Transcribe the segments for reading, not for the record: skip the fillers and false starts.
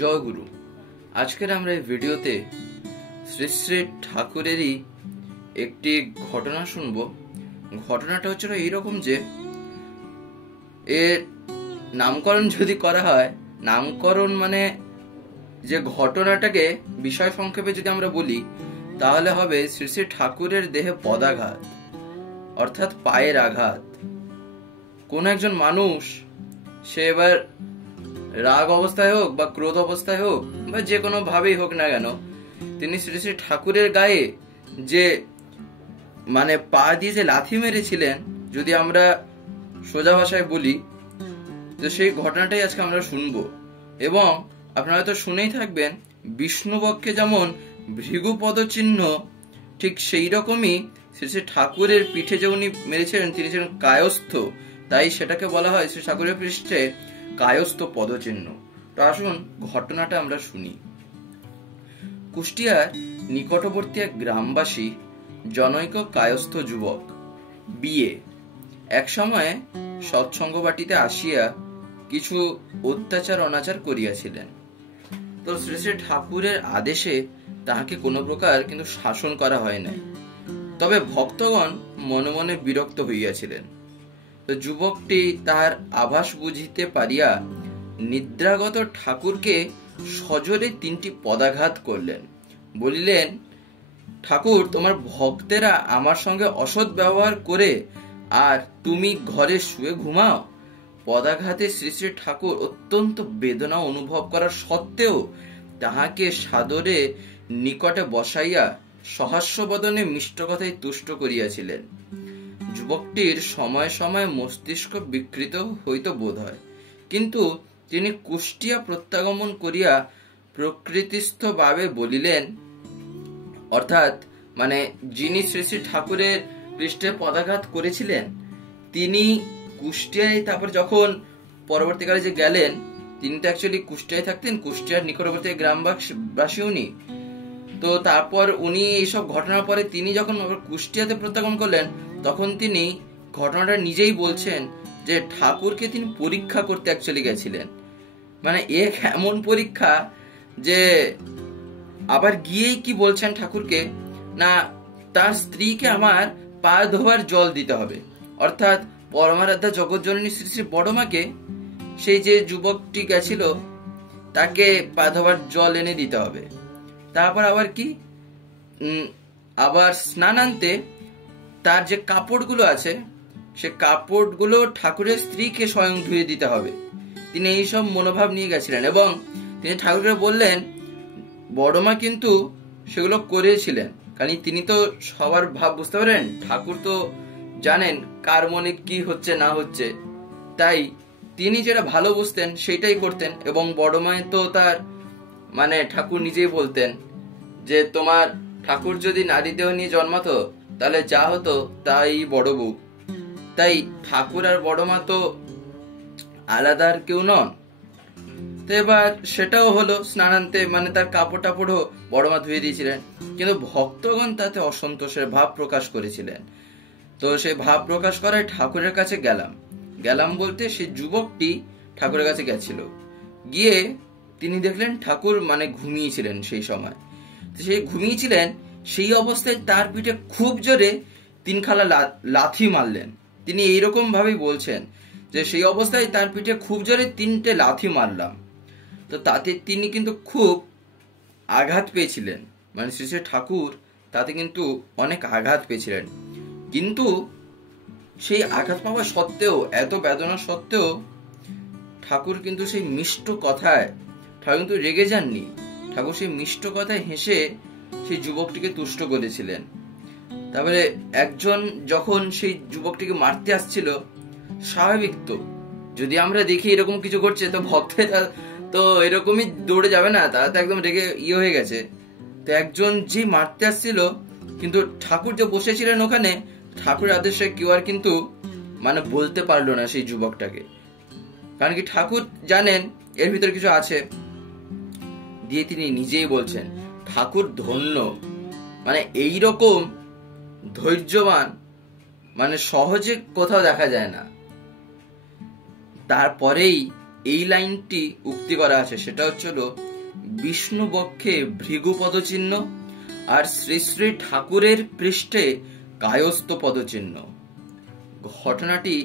জয় গুরু। আজকের আমরা এই ভিডিওতে শ্রী শ্রী ঠাকুরেরই একটি ঘটনা শুনব। ঘটনাটা হচ্ছিল এইরকম যে এর নামকরণ যদি করা হয়, নামকরণ মানে যে ঘটনাটাকে বিষয় সংক্ষেপে যদি আমরা বলি তাহলে হবে শ্রী শ্রী ঠাকুরের দেহে পদাঘাত, অর্থাৎ পায়ের আঘাত। কোন একজন মানুষ, সে এবার রাগ অবস্থায় হোক বা ক্রোধ অবস্থায় হোক বা যে কোনো ভাবেই হোক না কেন, তিনি শ্রী শ্রী ঠাকুরের গায়ে যে মানে পা দিয়ে যে লাথি মেরেছিলেন, যদি আমরা সোজা ভাষায় বলি, তো সেই ঘটনাটাই আজকে আমরা শুনবো। এবং আপনারা হয়তো শুনেই থাকবেন, বিষ্ণুপক্ষে যেমন ভৃগুপদ চিহ্ন, ঠিক সেই রকমই শ্রী শ্রী ঠাকুরের পিঠে যে উনি মেরেছিলেন তিনি ছিলেন কায়স্থ, তাই সেটাকে বলা হয় শ্রী ঠাকুরের পৃষ্ঠে কায়স্থ পদচিহ্ন। তো আসুন ঘটনাটা আমরা শুনি। কুষ্টিয়ার নিকটবর্তী এক গ্রামবাসী জনৈক কায়স্থ যুবক বিয়ে এক সময়ে সৎসঙ্গ বাটিতে আসিয়া কিছু অত্যাচার অনাচার করিয়াছিলেন। তো শ্রী শ্রী ঠাকুরের আদেশে তাহাকে কোনো প্রকার কিন্তু শাসন করা হয় নাই, তবে ভক্তগণ মনে মনে বিরক্ত হইয়াছিলেন। তো যুবকটি তাহার আভাস বুঝিতে পারিয়া নিদ্রাগত ঠাকুরকে সজোরে 3টি পদাঘাত করলেন। বলিলেন, ঠাকুর, তোমার ভক্তেরা আমার সঙ্গে অসৎ ব্যবহার করে আর তুমি ঘরে শুয়ে ঘুমাও। পদাঘাতে শ্রী শ্রী ঠাকুর অত্যন্ত বেদনা অনুভব করার সত্ত্বেও তাহাকে সাদরে নিকটে বসাইয়া সহাস্যবদনে মিষ্ট কথায় তুষ্ট করিয়াছিলেন। যুবকটির সময় সময় মস্তিষ্ক বিকৃত হইত বোধ হয়, কিন্তু তিনি কুষ্টিয়া প্রত্যাগমন করিয়া প্রকৃতিস্থ ভাবে বলিলেন, অর্থাৎ মানে যিনি শ্রী শ্রী ঠাকুরের পৃষ্ঠে পদাঘাত করেছিলেন তিনি কুষ্টিয়ায়, তারপর যখন পরবর্তীকালে যে গেলেন, তিনি তো অ্যাকচুয়ালি কুষ্টিয়ায় থাকতেন, কুষ্টিয়ার নিকটবর্তী গ্রামবাসী উনি। তো তারপর উনি এইসব ঘটনার পরে তিনি যখন কুষ্টিয়াতে প্রত্যাগমন করলেন, তখন তিনি ঘটনাটা নিজেই বলছেন যে ঠাকুরকে তিনি পরীক্ষা করতে অ্যাকচুয়ালি গেছিলেন। মানে এক এমন পরীক্ষা যে আবার গিয়েই কি বলছেন ঠাকুরকে, না তার স্ত্রীকে আমার পা ধোয়ার জল দিতে হবে, অর্থাৎ পরমারাধ্যা জগৎজননী শ্রী শ্রী বড়মাকে সেই যে যুবকটি গেছিল তাকে পা ধোয়ার জল এনে দিতে হবে। তারপর আবার কি, আবার স্নানান্তে তার যে কাপড়গুলো আছে সে কাপড়গুলো ঠাকুরের স্ত্রীকে স্বয়ং ধুয়ে দিতে হবে। তিনি এইসব মনোভাব নিয়ে গেছিলেন এবং তিনি ঠাকুরকে বললেন, বড়মা কিন্তু সেগুলো করেছিলেন, কারণ তিনি তো সবার ভাব বুঝতে পারেন, ঠাকুর তো জানেন কার মনে কি হচ্ছে না হচ্ছে, তাই তিনি যেটা ভালো বুঝতেন সেইটাই করতেন। এবং বড়মায় তো তার মানে ঠাকুর নিজেই বলতেন যে তোমার ঠাকুর যদি নারী দেহ নিয়ে জন্মাতো তাহলে যা হতো তাই বড় বউ। তাই ঠাকুর আর বড়মা তো আলাদা আর কেউ নন। তো এবার সেটাও হলো, স্নানান্তে মানে তার কাপড় টাপড়ও বড়মা ধুয়ে দিয়েছিলেন, কিন্তু ভক্তগণ তাতে অসন্তোষের ভাব প্রকাশ করেছিলেন। তো সেই ভাব প্রকাশ করায় ঠাকুরের কাছে গেলাম বলতে সেই যুবকটি ঠাকুরের কাছে গেছিল। গিয়ে তিনি দেখলেন ঠাকুর মানে ঘুমিয়েছিলেন সেই সময়। সেই ঘুমিয়েছিলেন, সেই অবস্থায় তার পিঠে খুব জোরে 3 খালা লাথি মারলেন। তিনি এইরকম ভাবেই বলছেন যে সেই অবস্থায় তার পিঠে খুব জোরে 3টে লাথি মারলাম। তো তাতে তিনি কিন্তু খুব আঘাত পেয়েছিলেন, মানে শ্রী শ্রী ঠাকুর তাতে কিন্তু অনেক আঘাত পেয়েছিলেন। কিন্তু সেই আঘাত পাওয়া সত্ত্বেও, এত বেদনা সত্ত্বেও ঠাকুর কিন্তু সেই মিষ্ট কথায়, ঠাকুর কিন্তু রেগে যাননি, ঠাকুর সেই মিষ্ট কথায় হেসে সেই যুবকটিকে তুষ্ট করেছিলেন। তারপরে একজন যখন সেই যুবকটিকে মারতে আসছিল, স্বাভাবিক তো যদি আমরা দেখি এরকম কিছু করছে তো ভক্তেরা তো এরকমই দৌড়ে যাবে না, তারা তো একদম রেগে হয়ে গেছে। তো একজন যে মারতে আসছিল, কিন্তু ঠাকুর যে বসেছিলেন ওখানে, ঠাকুরের আদেশে কেউ আর কিন্তু মানে বলতে পারলো না সেই যুবকটাকে, কারণ কি ঠাকুর জানেন এর ভিতরে কিছু আছে। দিয়ে তিনি নিজেই বলছেন, ঠাকুর ধন্য, মানে এইরকম ধৈর্যবান মানে সহজে কোথাও দেখা যায় না। তারপরেই এই লাইনটি উক্তি করা আছে, সেটা হচ্ছিল বিষ্ণু বক্ষে ভৃগু পদচিহ্ন আর শ্রী শ্রী ঠাকুরের পৃষ্ঠে কায়স্থ পদচিহ্ন। ঘটনাটি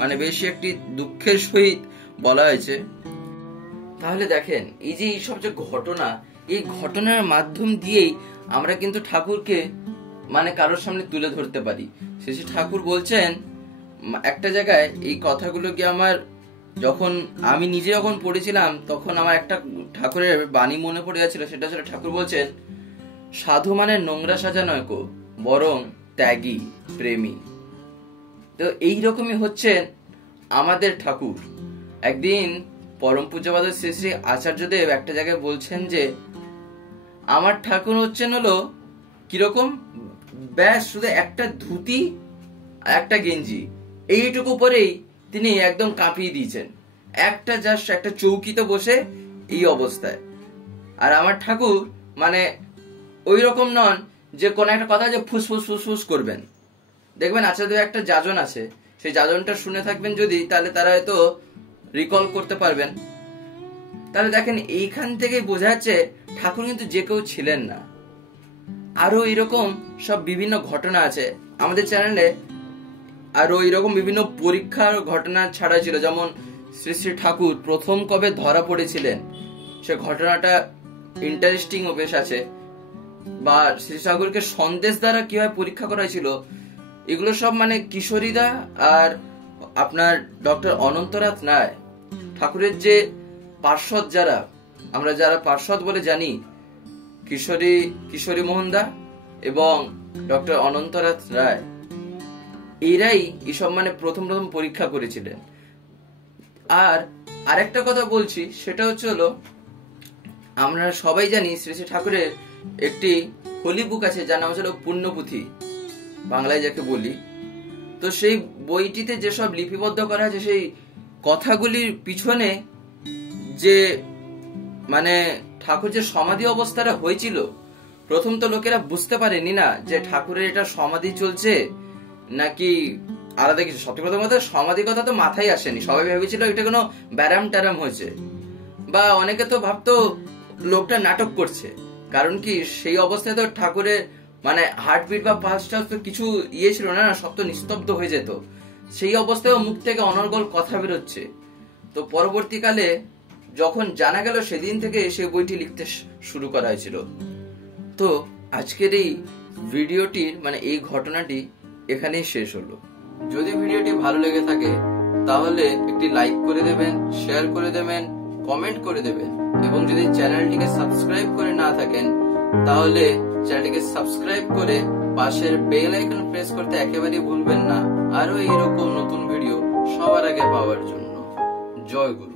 মানে বেশি একটি দুঃখের সহিত বলা হয়েছে। তাহলে দেখেন, এই যে এইসব যে ঘটনা, এই ঘটনার মাধ্যম দিয়েই আমরা কিন্তু ঠাকুরকে মানে কারোর সামনে তুলে ধরতে পারি। শ্রী ঠাকুর বলছেন একটা জায়গায়, এই কথাগুলো কি আমার যখন আমি নিজে যখন পড়েছিলাম তখন আমার একটা ঠাকুরের বাণী মনে পড়ে যাচ্ছিল। সেটা হচ্ছে ঠাকুর বলছেন, সাধু মানে নোংরা সাজা নয় কো, বরং ত্যাগী প্রেমী। তো এইরকমই হচ্ছেন আমাদের ঠাকুর। একদিন পরম পূজ্যপাদ শ্রী শ্রী আচার্যদেব একটা জায়গায় বলছেন যে আমার ঠাকুর হচ্ছেন হলো কিরকম, ব্যাস শুধু একটা ধুতি একটা গেঞ্জি এইটুকু পরেই তিনি একদম কাঁপিয়ে দিয়েছেন, একটা জাস্ট একটা চৌকিতে বসে এই অবস্থায়। আর আমার ঠাকুর মানে ওই রকম নন যে কোন একটা কথা যে ফুসফুস ফুসফুস করবেন। দেখবেন আচার্যদের একটা যাজন আছে, সেই যাজনটা শুনে থাকবেন যদি, তাহলে তারা হয়তো রিকল করতে পারবেন। তাহলে দেখেন এইখান থেকে বোঝা যাচ্ছে ঠাকুর কিন্তু যে কেউ ছিলেন না। আরো এরকম সব বিভিন্ন ঘটনা আছে আমাদের চ্যানেলে। আরো এরকম বিভিন্ন পরীক্ষার ঘটনা ছাড়া ছিল, যেমন শ্রী শ্রী ঠাকুর প্রথম কবে ধরা পড়েছিলেন সে ঘটনাটা ইন্টারেস্টিং ও বেশ আছে। বা শ্রী ঠাকুরকে সন্দেশ দ্বারা কিভাবে পরীক্ষা করা হয়েছিল, এগুলো সব মানে কিশোরীদা আর আপনার ডক্টর অনন্তনাথ রায় ঠাকুরের যে পার্ষদ, যারা আমরা যারা পার্ষদ বলে জানি, কিশোরী মোহনদা এবং ডক্টর অনন্তনাথ রায়, এরাই এসব মানে প্রথম পরীক্ষা করেছিলেন। আর আরেকটা কথা বলছি, সেটা হচ্ছে হলো আমরা সবাই জানি শ্রী শ্রী ঠাকুরের একটি হোলি বুক আছে যার নাম হলো পুণ্যপুঁথি, বাংলায় যাকে বলি। তো সেই বইটিতে যেসব লিপিবদ্ধ করা আছে, সেই কথাগুলির পিছনে যে মানে ঠাকুর যে সমাধি অবস্থাটা হয়েছিল, প্রথম তো লোকেরা বুঝতে পারেনি না যে ঠাকুরের এটা সমাধি চলছে নাকি আলাদা কিছু। সত্যি কথা বলতে সমাধি কথা তো মাথায় আসেনি, সবাই ভেবেছিল এটা কোনো ব্যারাম ট্যারাম হয়েছে, বা অনেকে তো ভাবতো লোকটা নাটক করছে। কারণ কি সেই অবস্থায় তো ঠাকুরের মানে হার্টবিট বা পালসটা তো কিছু ইয়ে ছিল না, সব তো নিস্তব্ধ হয়ে যেত। সেই অবস্থায় মুখ থেকে অনর্গল কথা বেরোচ্ছে। তো পরবর্তীকালে যখন জানা গেল, সেদিন থেকে সেই বইটি লিখতে শুরু করা হয়েছিল। তো আজকের এই ভিডিওটির মানে এই ঘটনাটি এখানেই শেষ হলো। যদি ভিডিওটি ভালো লেগে থাকে তাহলে একটি লাইক করে দেবেন, শেয়ার করে দেবেন, কমেন্ট করে দেবেন, এবং যদি চ্যানেলটিকে সাবস্ক্রাইব করে না থাকেন তাহলে চ্যানেলটিকে সাবস্ক্রাইব করে পাশের বেল আইকন প্রেস করতে একেবারেই ভুলবেন না, আরো এরকম নতুন ভিডিও সবার আগে পাওয়ার জন্য। জয় গুরু।